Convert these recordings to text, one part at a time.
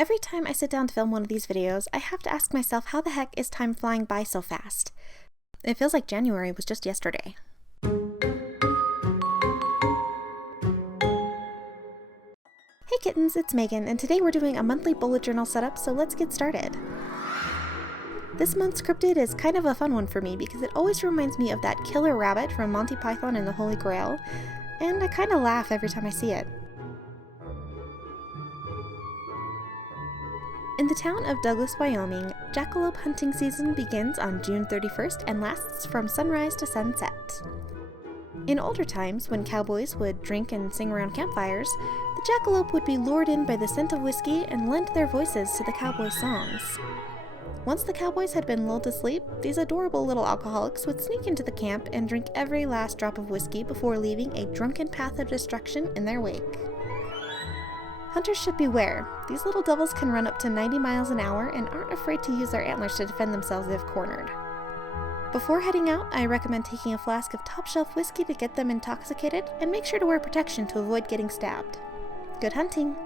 Every time I sit down to film one of these videos, I have to ask myself how the heck is time flying by so fast? It feels like January was just yesterday. Hey kittens, it's Megan, and today we're doing a monthly bullet journal setup, so let's get started. This month's cryptid is kind of a fun one for me because it always reminds me of that killer rabbit from Monty Python and the Holy Grail, and I kind of laugh every time I see it. In the town of Douglas, Wyoming, jackalope hunting season begins on June 31st and lasts from sunrise to sunset. In older times, when cowboys would drink and sing around campfires, the jackalope would be lured in by the scent of whiskey and lend their voices to the cowboy songs. Once the cowboys had been lulled to sleep, these adorable little alcoholics would sneak into the camp and drink every last drop of whiskey before leaving a drunken path of destruction in their wake. Hunters should beware. These little devils can run up to 90 miles an hour and aren't afraid to use their antlers to defend themselves if cornered. Before heading out, I recommend taking a flask of top-shelf whiskey to get them intoxicated, and make sure to wear protection to avoid getting stabbed. Good hunting!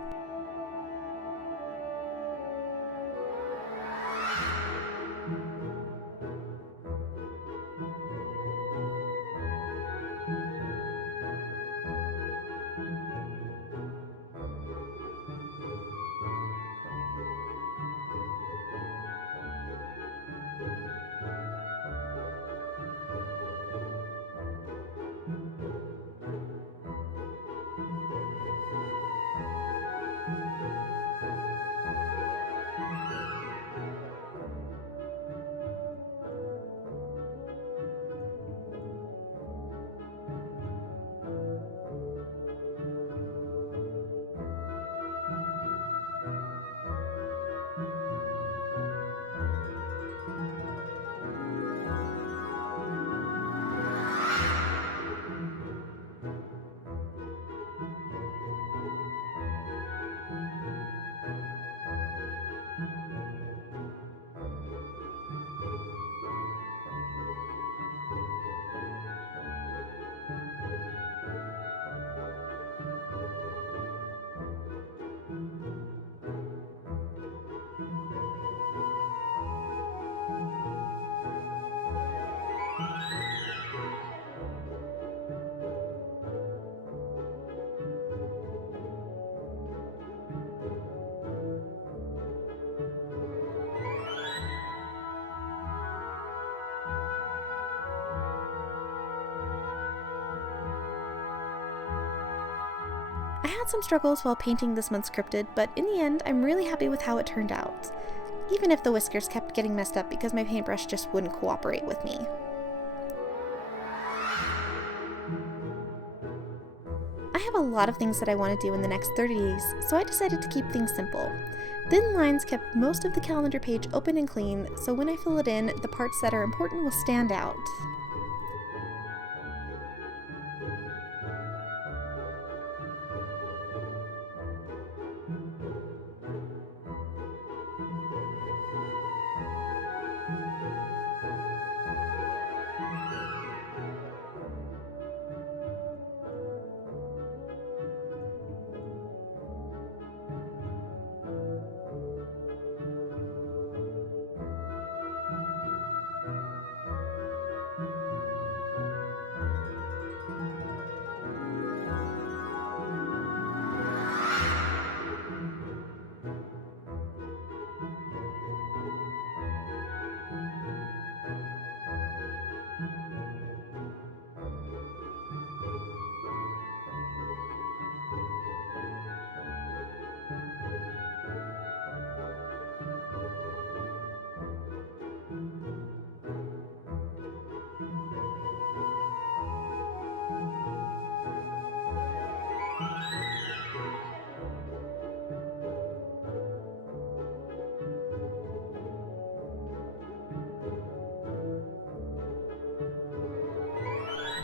I had some struggles while painting this month's cryptid, but in the end, I'm really happy with how it turned out. Even if the whiskers kept getting messed up because my paintbrush just wouldn't cooperate with me. I have a lot of things that I want to do in the next 30 days, so I decided to keep things simple. Thin lines kept most of the calendar page open and clean, so when I fill it in, the parts that are important will stand out.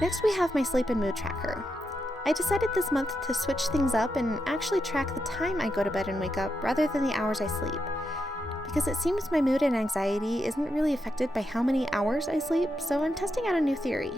Next we have my sleep and mood tracker. I decided this month to switch things up and actually track the time I go to bed and wake up rather than the hours I sleep. Because it seems my mood and anxiety isn't really affected by how many hours I sleep, so I'm testing out a new theory.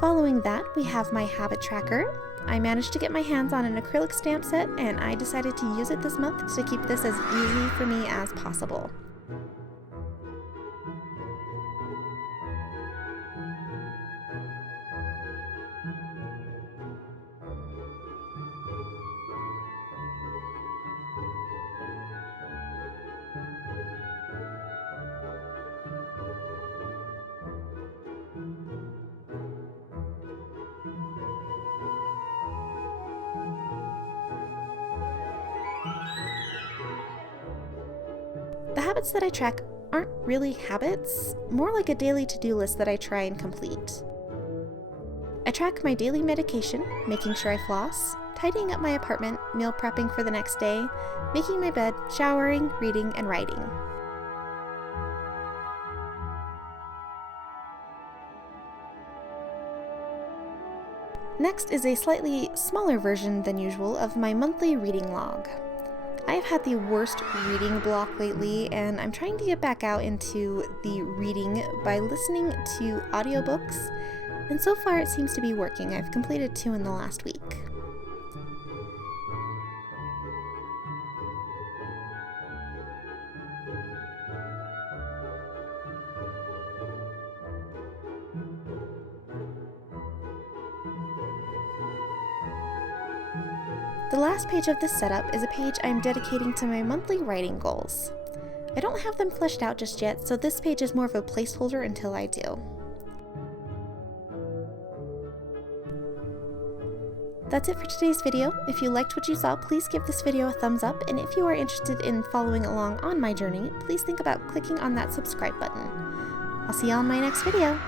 Following that, we have my habit tracker. I managed to get my hands on an acrylic stamp set, and I decided to use it this month to keep this as easy for me as possible. The habits that I track aren't really habits, more like a daily to-do list that I try and complete. I track my daily medication, making sure I floss, tidying up my apartment, meal prepping for the next day, making my bed, showering, reading, and writing. Next is a slightly smaller version than usual of my monthly reading log. I have had the worst reading block lately, and I'm trying to get back out into the reading by listening to audiobooks, and so far it seems to be working. I've completed 2 in the last week. The last page of this setup is a page I'm dedicating to my monthly writing goals. I don't have them fleshed out just yet, so this page is more of a placeholder until I do. That's it for today's video. If you liked what you saw, please give this video a thumbs up, and if you are interested in following along on my journey, please think about clicking on that subscribe button. I'll see you all in my next video.